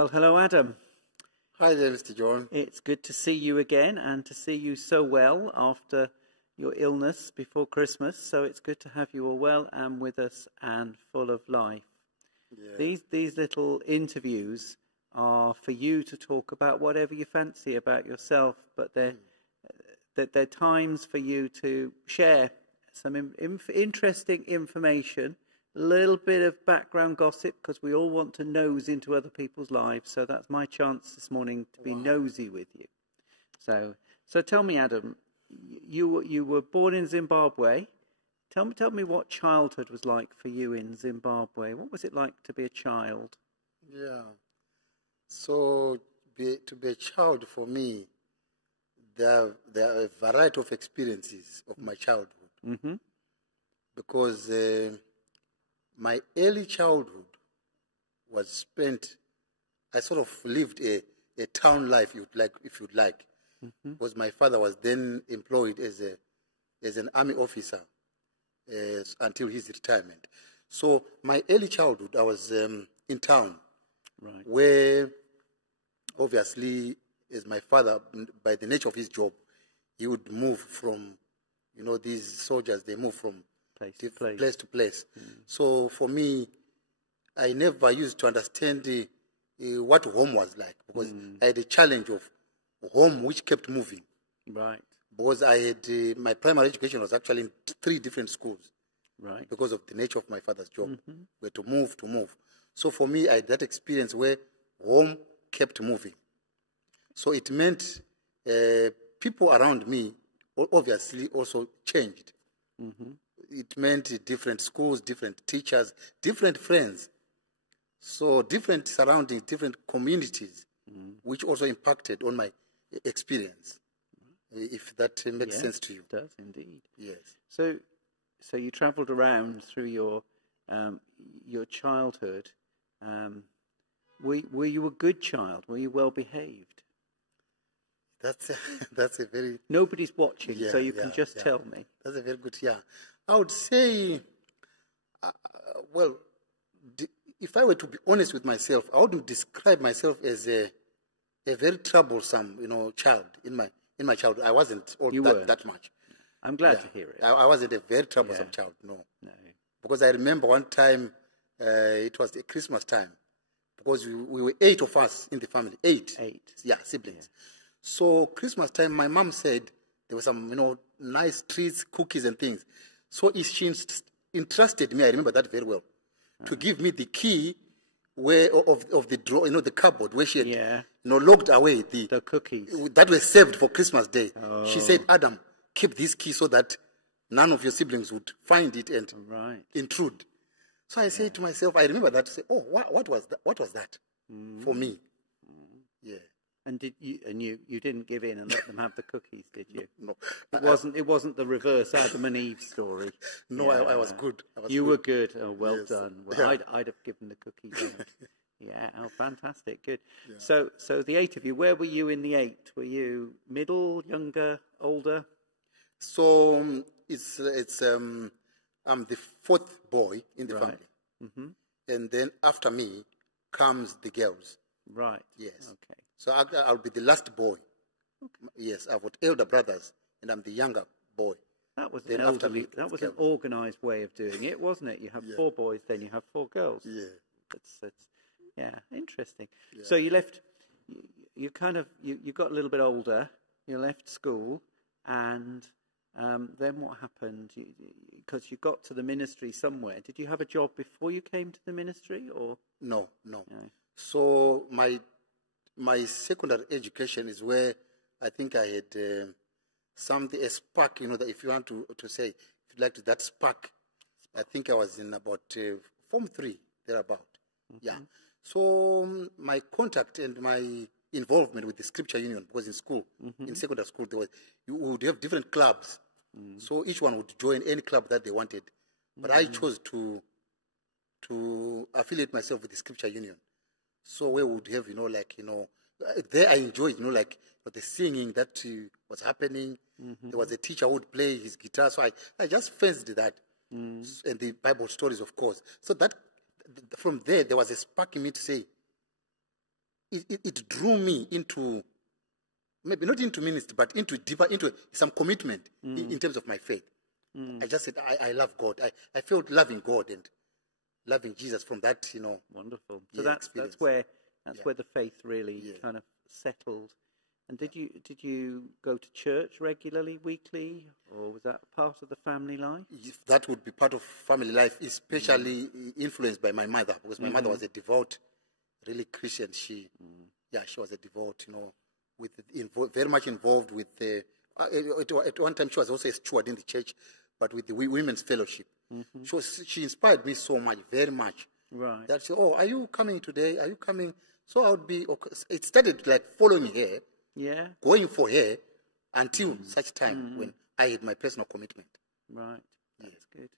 Well, hello, Adam. Hi there, Mr. John. It's good to see you again and to see you so well after your illness before Christmas. So it's good to have you all well and with us and full of life. Yeah. These little interviews are for you to talk about whatever you fancy about yourself, but they're times for you to share some interesting information, a little bit of background gossip, because we all want to nose into other people's lives. So that's my chance this morning to be nosy with you. So tell me, Adam, you were born in Zimbabwe. Tell me what childhood was like for you in Zimbabwe. What was it like to be a child? Yeah. So to be a child for me, there are a variety of experiences of my childhood. Mm-hmm. Because my early childhood was spent, I sort of lived a town life, if you'd like. Mm-hmm. Because my father was then employed as an army officer until his retirement. So my early childhood, I was in town, right, where obviously, as my father, by the nature of his job, he would move from, these soldiers, they move from place to place. Mm. So for me, I never used to understand what home was like, because I had a challenge of home which kept moving. Right. Because I had, my primary education was actually in 3 different schools. Right. Because of the nature of my father's job. Mm-hmm. Where to move. So for me, I had that experience where home kept moving. So it meant people around me obviously also changed. Mm-hmm. It meant different schools, different teachers, different friends. So different surroundings, different communities, which also impacted on my experience. If that makes sense to you. It does indeed. Yes. So you travelled around through your childhood. Were you a good child? Were you well behaved? That's a very... Nobody's watching, so you can just tell me. That's a very good, I would say, if I were to be honest with myself, I wouldn't describe myself as a very troublesome, child in my childhood. I wasn't that much. I'm glad to hear it. I wasn't a very troublesome child, no. Because I remember one time, it was the Christmas time, because we were 8 of us in the family. 8. Yeah, siblings. Yeah. So Christmas time, my mom said there were some, nice treats, cookies and things. So she entrusted me, I remember that very well, to give me the key of the drawer, the cupboard where she had, locked away the cookies that were saved for Christmas Day. Oh. She said, Adam, keep this key so that none of your siblings would find it and intrude. So I said to myself, I remember that, what was that for me? Yeah. And you didn't give in and let them have the cookies, did you? No. It wasn't the reverse Adam and Eve story. No, I was good. You were good. Oh, well done. Well, I'd have given the cookies out. Yeah. Oh, fantastic. Good. Yeah. So the 8 of you, where were you in the 8? Were you middle, younger, older? So it's I'm the 4th boy in the family. Mm-hmm. And then after me comes the girls. Right. Yes. Okay. So I'll be the last boy. Okay. Yes, I've got elder brothers, and I'm the younger boy. That was an organised way of doing it, wasn't it? You have 4 boys, then you have 4 girls. Yeah. Interesting. Yeah. So you left. You got a little bit older. You left school, and then what happened? Because you got to the ministry somewhere. Did you have a job before you came to the ministry, or no? So my secondary education is where I think I had a spark, that if you want to say, if you'd like to, that spark, I think I was in about Form 3, thereabout. Mm-hmm. Yeah. So my contact and my involvement with the Scripture Union was in school, in secondary school, you would have different clubs. Mm. So each one would join any club that they wanted. But I chose to affiliate myself with the Scripture Union. So we would have, there I enjoyed, the singing that was happening. Mm-hmm. There was a teacher who would play his guitar. So I just fancied that. And the Bible stories, of course. So that from there was a spark in me to say, it drew me into, maybe not into ministry, but into deeper, into some commitment in terms of my faith. I just said, I love God. I felt loving God and loving Jesus from that, Wonderful. So that's where the faith really kind of settled. And did you go to church regularly, weekly, or was that part of the family life? That would be part of family life, especially influenced by my mother, because my mother was a devout, really Christian. She was a devout, very much involved with at one time she was also a steward in the church, but with the women's fellowship. She inspired me so much, very much. Right. That she, are you coming today? Are you coming? So I would be. It started like following her, going for her, until such time when I had my personal commitment. Right. That's good.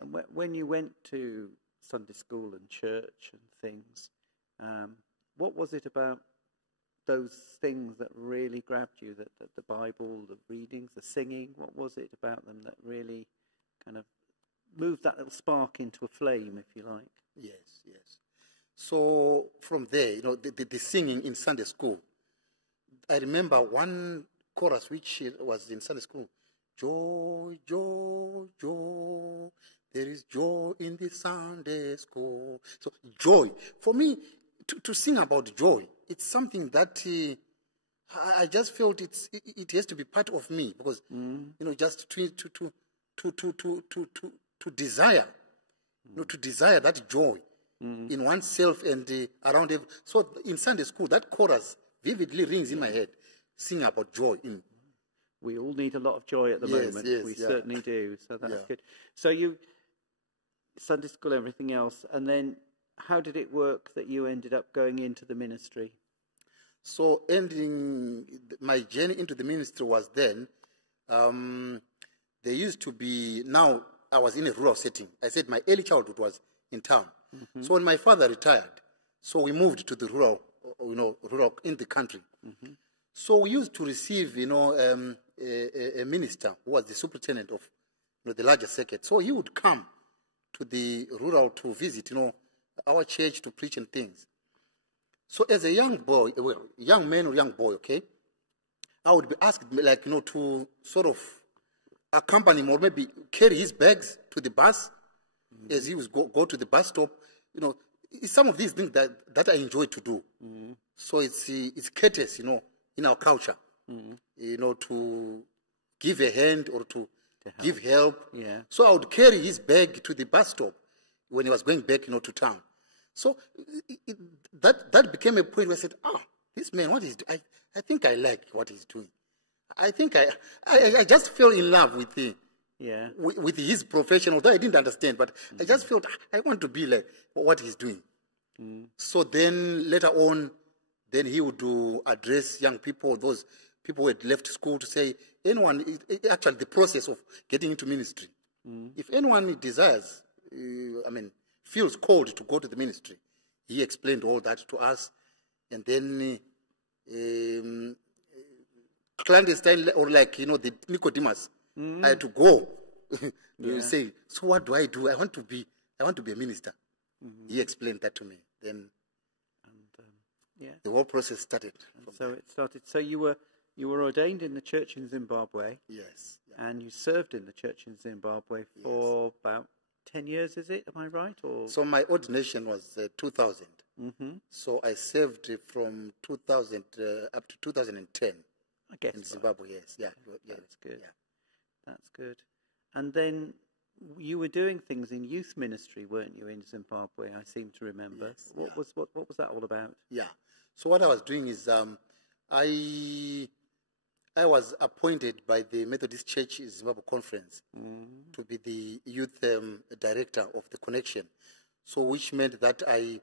And when you went to Sunday school and church and things, what was it about those things that really grabbed you? That the Bible, the readings, the singing. What was it about them that really kind of moved that little spark into a flame, if you like? Yes. So from there, the singing in Sunday school. I remember one chorus which was in Sunday school. Joy, joy, joy. There is joy in the Sunday school. So joy. For me, to sing about joy, it's something that I just felt it has to be part of me, because just to desire, to desire that joy in oneself and around it. So in Sunday school, that chorus vividly rings in my head, sing about joy. We all need a lot of joy at the moment. We certainly do. So that's good. So Sunday school, everything else, and then how did it work that you ended up going into the ministry? So ending my journey into the ministry was then, there used to be, now I was in a rural setting. I said my early childhood was in town. So when my father retired, so we moved to the rural in the country. So we used to receive, a minister who was the superintendent of the larger circuit. So he would come to the rural to visit, our church, to preach and things. So as a young boy, young man or young boy, okay, I would be asked, to sort of accompany him or maybe carry his bags to the bus as he was go to the bus stop. It's some of these things that I enjoy to do. So it's courteous, in our culture, to give a hand or to give help. Yeah. So I would carry his bag to the bus stop when he was going back, to town. So that became a point where I said, this man, what is doing? I think I like what he's doing. I think I just fell in love with him. Yeah. With his profession, although I didn't understand, but I just felt I want to be like what he's doing. So then later on, then he would address young people, those people who had left school, to say, actually the process of getting into ministry. If anyone desires, feels called to go to the ministry, he explained all that to us. And then clandestine, or the Nicodemus, I had to go. You say, so what do? I want to be a minister. He explained that to me. Then the whole process started. So it started. So you were ordained in the church in Zimbabwe. Yes. And you served in the church in Zimbabwe for about 10 years, is it? Am I right? Or so my ordination was 2000. So I served from 2000 up to 2010. I guess in Zimbabwe. Yes. Yeah. That's good. Yeah. That's good. And then you were doing things in youth ministry, weren't you, in Zimbabwe? I seem to remember. Yes, what was that all about? Yeah. So what I was doing is I was appointed by the Methodist Church Zimbabwe Conference to be the youth director of the connection. So which meant that I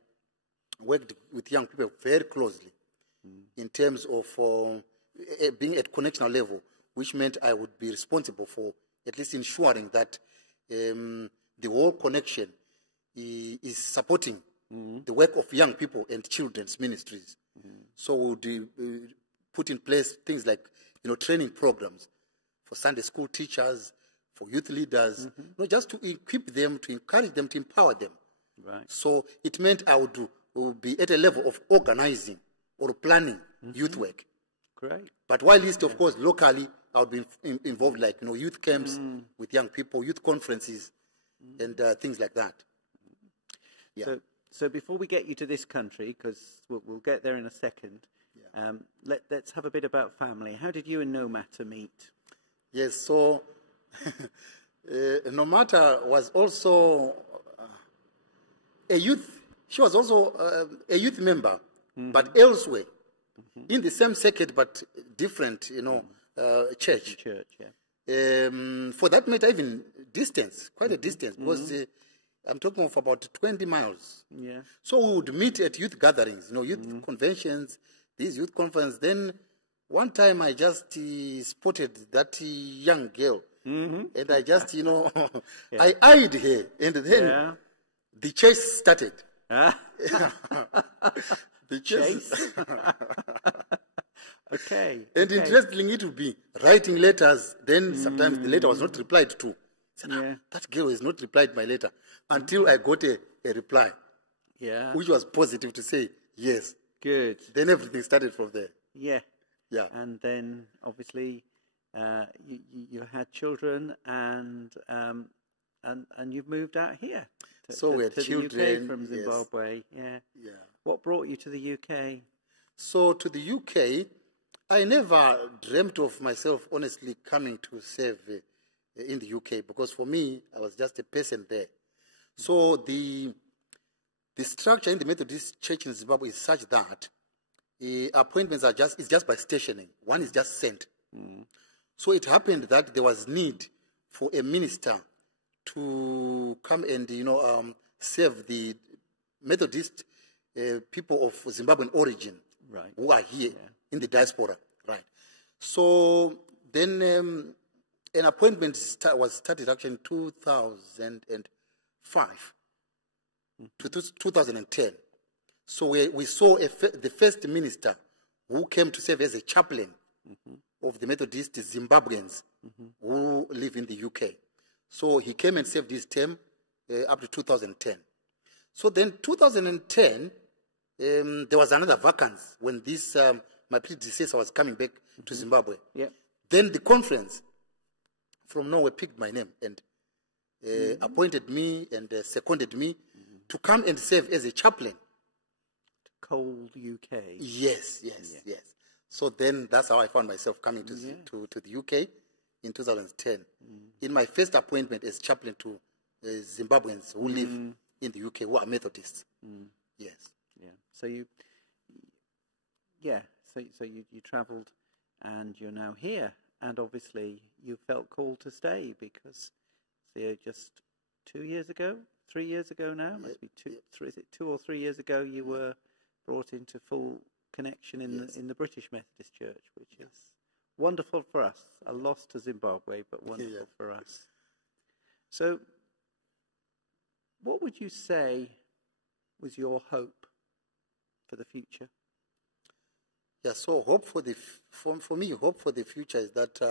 worked with young people very closely in terms of being at connectional level, which meant I would be responsible for at least ensuring that the whole connection is supporting the work of young people and children's ministries. So we would put in place things like, training programs for Sunday school teachers, for youth leaders, just to equip them, to encourage them, to empower them. Right. So it meant I would be at a level of organizing or planning youth work. Great. But while East, of course, locally, I would be involved, like, youth camps with young people, youth conferences, and things like that. Yeah. So before we get you to this country, because we'll get there in a second, let's have a bit about family. How did you and Nomata meet? Yes, so Nomata was also a youth. She was also a youth member, but elsewhere, in the same circuit, but different, church. Church, yeah. For that matter, even distance, quite a distance, because I'm talking of about 20 miles. Yeah. So we would meet at youth gatherings, youth conventions, these youth conferences. Then one time I just spotted that young girl, and I just, I eyed her, and then the chase started. The chase. Okay. And interestingly, it would be writing letters. Then sometimes the letter was not replied to. Said, that girl has not replied my letter, until I got a reply, which was positive to say yes. Good. Then everything started from there. Yeah. Yeah. And then obviously you had children, and you've moved out here. So we had children the UK from Zimbabwe. Yes. Yeah. What brought you to the UK? So to the UK, I never dreamt of myself, honestly, coming to serve in the UK, because for me, I was just a person there. So the structure in the Methodist Church in Zimbabwe is such that appointments are just by stationing. One is just sent. So it happened that there was need for a minister to come and serve the Methodist people of Zimbabwean origin, right, who are here in the diaspora, right? So then an appointment was started actually in 2005 to 2010. So we saw the first minister who came to serve as a chaplain of the Methodist Zimbabweans who live in the UK. So he came and served his term up to 2010. So then 2010, there was another vacancy when this my predecessor was coming back to Zimbabwe. Yeah. Then the conference from Norway picked my name and appointed me and seconded me to come and serve as a chaplain. Cold UK. Yes. So then that's how I found myself coming to the UK in 2010. In my first appointment as chaplain to Zimbabweans who live in the UK, who are Methodists. Yes. Yeah. So you travelled, and you're now here, and obviously you felt called to stay because just 2 years ago, 3 years ago now, must be 2 or 3 years ago, you were brought into full connection in the British Methodist Church, which is wonderful for us. A loss to Zimbabwe, but wonderful for us. So, what would you say was your hope for the future? Yeah, so hope for me, hope for the future is that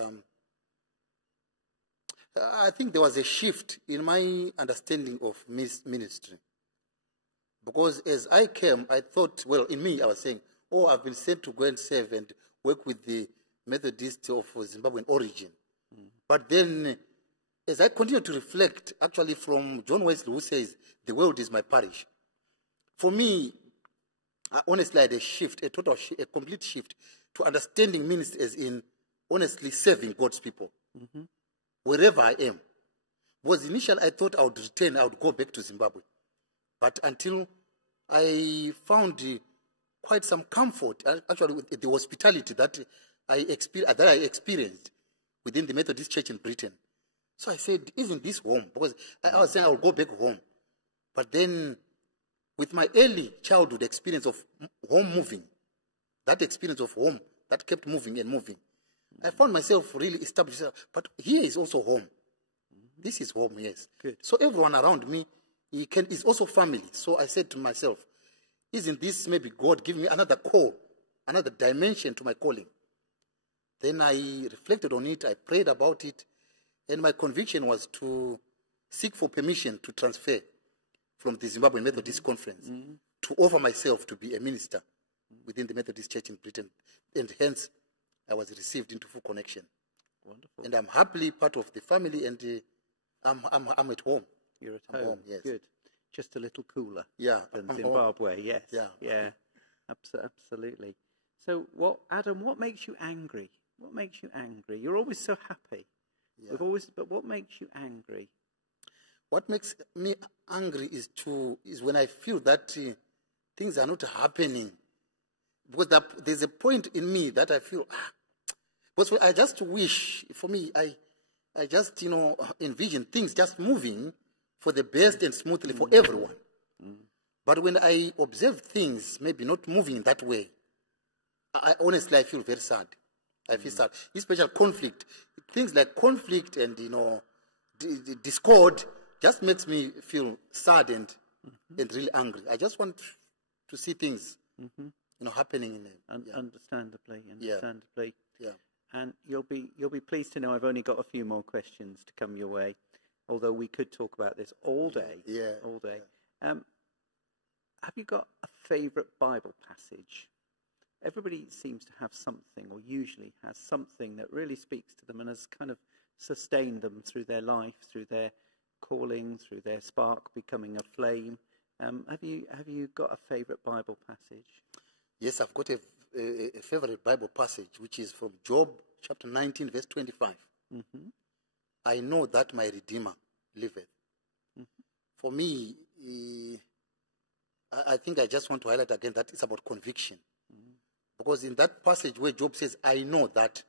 I think there was a shift in my understanding of ministry. Because as I came, I thought, well, in me, I was saying, I've been sent to go and serve and work with the Methodists of Zimbabwean origin. But then, as I continue to reflect, actually from John Wesley, who says, the world is my parish. For me, honestly, I had a shift, a complete shift to understanding ministry as in honestly serving God's people, wherever I am. Because initially I thought I would return, I would go back to Zimbabwe. But until I found quite some comfort, actually, with the hospitality that I experienced within the Methodist Church in Britain. So I said, even this home, because I was saying I will go back home. But then, with my early childhood experience of home moving, that experience of home that kept moving and moving, I found myself really established. But here is also home. This is home, yes. Good. So everyone around me is also family. So I said to myself, isn't this maybe God giving me another call, another dimension to my calling? Then I reflected on it, I prayed about it, and my conviction was to seek for permission to transfer from the Zimbabwean Methodist Conference to offer myself to be a minister within the Methodist Church in Britain, and hence I was received into full connection. Wonderful. And I'm happily part of the family, and I'm at home. You're at home. Yes. Good. Just a little cooler. Yeah. Than Zimbabwe. Home. Yes. Yeah. Yeah. Absolutely. So, Adam? What makes you angry? What makes you angry? You're always so happy. Yeah. But what makes you angry? What makes me angry is when I feel that things are not happening. Because there's a point in me that I feel, because I just wish, for me, I just, envision things just moving for the best and smoothly for everyone. But when I observe things maybe not moving in that way, honestly, I feel very sad. I feel sad. Especially conflict. Things like conflict and, discord just makes me feel sad and really angry. I just want to see things, happening in them. Understandably. Yeah. And you'll be pleased to know I've only got a few more questions to come your way, although we could talk about this all day. Yeah. All day. Have you got a favourite Bible passage? Everybody seems to have something, or usually has something that really speaks to them and has kind of sustained them through their life, through their calling, through their spark becoming a flame. Have you got a favourite Bible passage? Yes, I've got a favourite Bible passage, which is from Job chapter 19, verse 25. I know that my Redeemer liveth. For me, I think I just want to highlight again that it's about conviction. Because in that passage where Job says, I know that,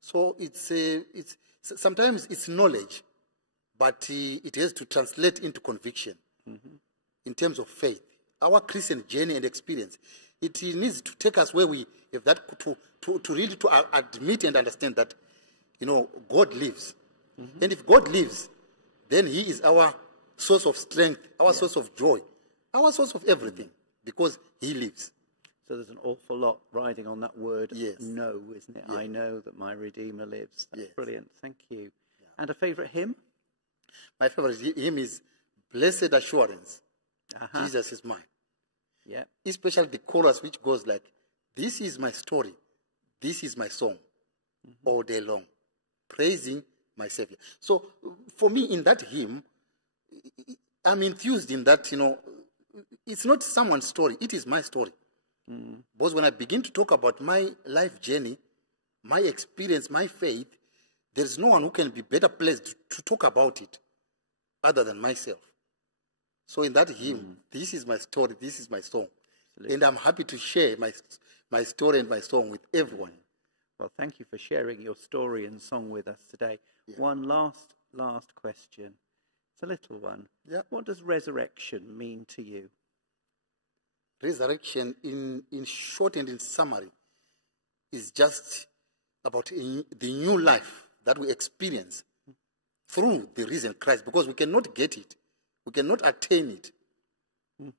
so it's sometimes it's knowledge, but it has to translate into conviction in terms of faith. Our Christian journey and experience, it needs to take us where we have that to really admit and understand that, God lives. And if God lives, then He is our source of strength, our source of joy, our source of everything, because He lives. So there's an awful lot riding on that word know, isn't it? Yes. I know that my Redeemer lives. That's yes. Brilliant. Thank you. Yeah. And a favourite hymn? My favourite hymn is Blessed Assurance. Jesus is mine. Yeah. Especially the chorus which goes like, this is my story. This is my song all day long, praising my Savior. So for me in that hymn, I'm enthused in that, it's not someone's story. It is my story. Because when I begin to talk about my life journey, my experience, my faith, there's no one who can be better placed to talk about it other than myself. So in that hymn, this is my story, this is my song. Absolutely. And I'm happy to share my story and my song with everyone. Well, thank you for sharing your story and song with us today. Yeah. One last question. It's a little one. Yeah. What does resurrection mean to you? Resurrection, in short and in summary, is just about the new life that we experience through the risen Christ, because we cannot get it, we cannot attain it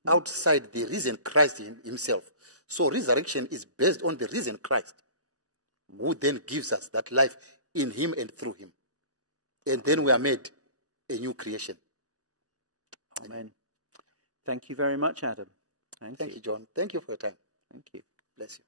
outside the risen Christ himself. So resurrection is based on the risen Christ, who then gives us that life in him and through him. And then we are made a new creation. Amen. Thank you very much, Adam. Thank you, John. Thank you for your time. Thank you. Bless you.